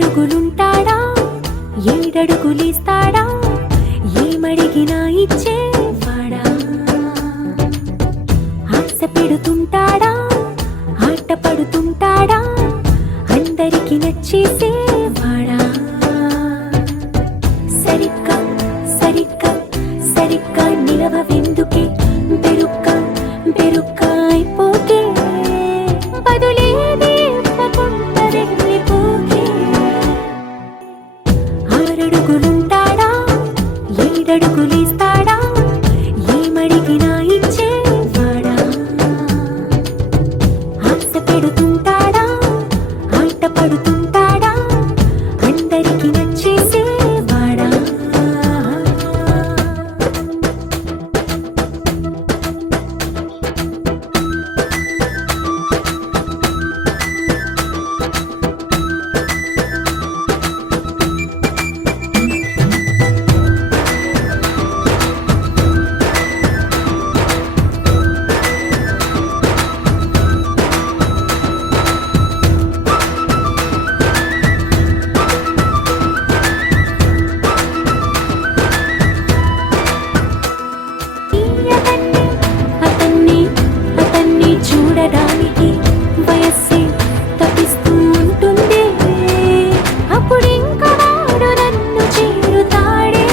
ఆరడుగులుంటాడా ఏడడుగులేస్తాడా ఏమడిగినా ఇచ్చేవాడా ఆశ పెడుతుంటాడా ఆట పడుతుంటాడా అందరికి నచ్చేసేవాడా సరిగ్గా సరిగ్గా సరిగ్గా నిలవవెందుకే బెరుక్క బెరుక్క అయిపోకే బదులేది ఇవ్వకుండా వెళ్ళిపోకే ఆరడుగులుంటాడా ఏడడుగులేస్తాడా ఏమడిగినా ఇచ్చేవాడా ఆశ పెడుతుంటాడా ఆట పడుతుంటాడా అందరికి నచ్చేసేవాడా అతన్ని అతన్ని చూడడానికి వయస్సే తప్పిస్తూ ఉంటుంది అప్పుడు ఇంకా వాడు నన్ను చేరుతాడే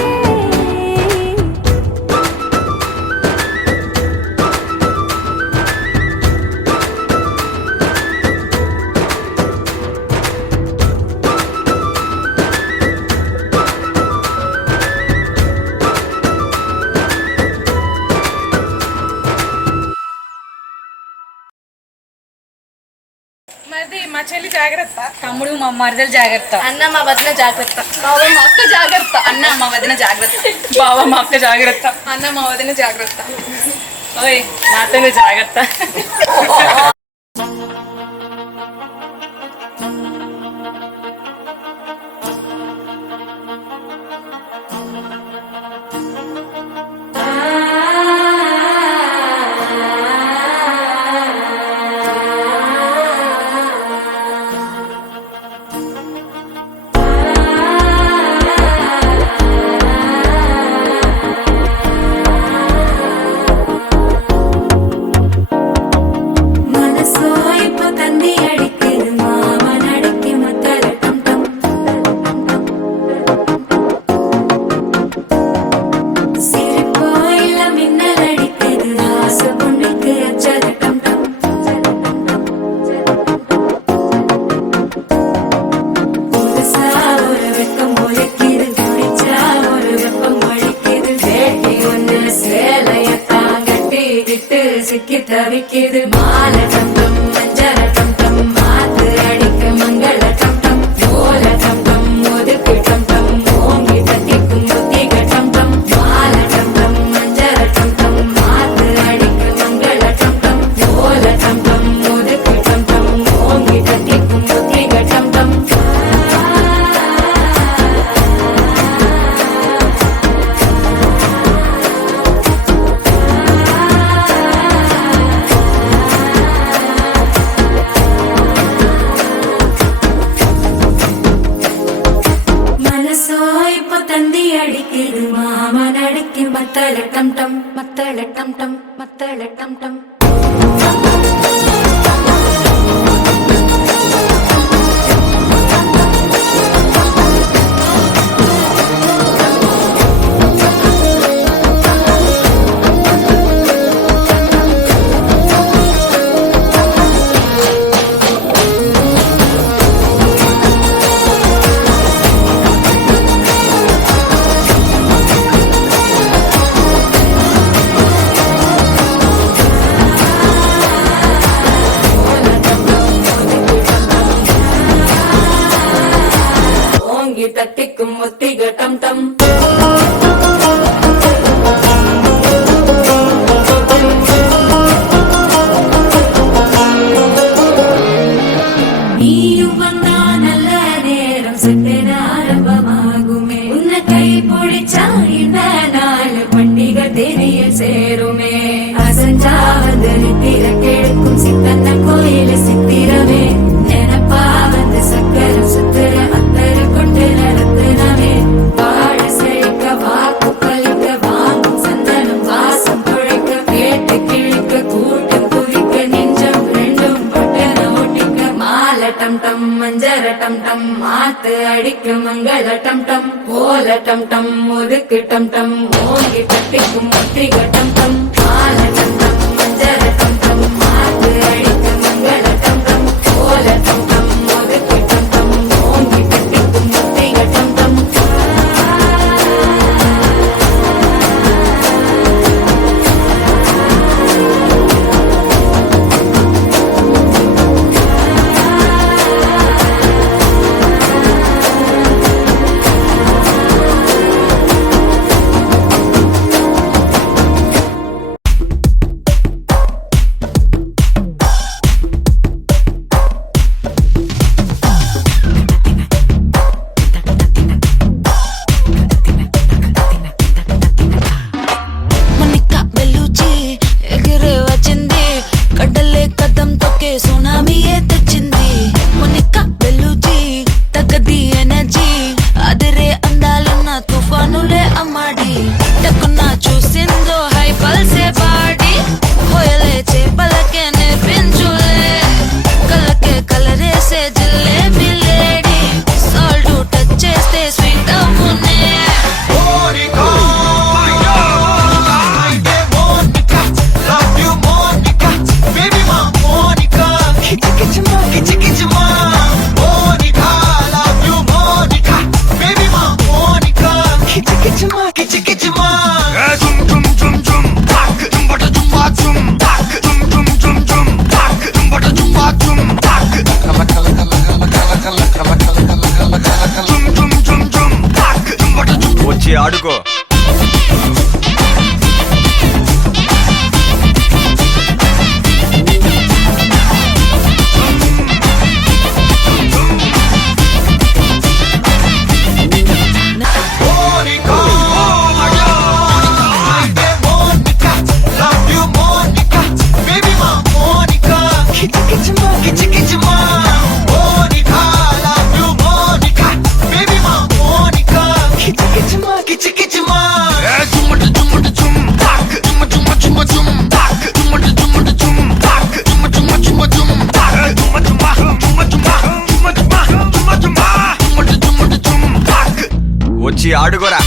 మరి మా చెల్లి జాగ్రత్త, తమ్ముడు మా మరదలు జాగ్రత్త, అన్న మా వదిన జాగ్రత్త, బావ మా అక్క జాగ్రత్త, అన్న మా వదిన జాగ్రత్త, బావ మా అక్క జాగ్రత్త, అన్న మా వదిన జాగ్రత్త, ఓయ్ మాతను జాగ్రత్త. சிக்கி தவிக்கிது மாலை கம்பம் மஞ்சள கம்பம் மாத்து அடிக்க மங்கள கம்பம் ஓல கம்பம் ஒதுக்கு கம்பம் ஓங்கி தட்டிக்கும் புத்திக கம்பம் மாலை கம்பம் மஞ்சள கம்பம் மாத்து அடிக்க மங்கள கம்பம் ஓல கம்பம் ஒதுக்கு கம்பம் ஓங்கி தட்டிக்கும் புத்திக கம்பம் அடிக்குது மாமன் அடிக்கு மத்தள டம் டம் மத்தள டம் டம் மத்தள டம் டம் தட்டிக்கும் ஒத்திக டம் டம் நீயும் வந்தா நல்ல நேரம் சென்ற ஆரம்பமாகுமே உன்னை கை பிடிச்சா இந்த நாள் பண்டிகை தெரியல் சேருமே அசஞ்சா வந்து நித்திர கெடுக்கும் சித்தன்ன கோயில சித்திரமே நினப்பா வந்து சக்கர சுத்திர அத்த மஞ்சர டம் டம் மாத்து அடிக்கும் மங்கள டம் டம் ஓல டம் டம் ஒதுக்கு டம் டம் ஓங்கி தட்டிக்கும் முத்திக டம் டம் மால டம் டம் மஞ்சர டம் டம் மாத்து அடிக்கும் மங்கள டம் டம் ஓல டம் டம் ஒதுக்கு டம் டம் ஓங்கி தட்டிக்கும் முத்திக டம் டம் మనికా బెలూచి ఎగిరే వచ్చింది కడ్డలే కదం తొక్కే సునామీయే తెచ్చింది మనికా బెలూచి తగ్గది ఎనర్జీ అదిరే అందాలున్న తుఫానులే అమ్మాడి టక్కున చూసిందో హై పల్సే బాడి హోయలే చేపలకే నేర్పించులే కళ్ళకే కలరేసే జిలేబీ లేడీ సాల్ట్ టచ్ చేస్తే స్వీట్ అవునే వచ్చి ఆడుకో వచ్చి ఆడుకోరా.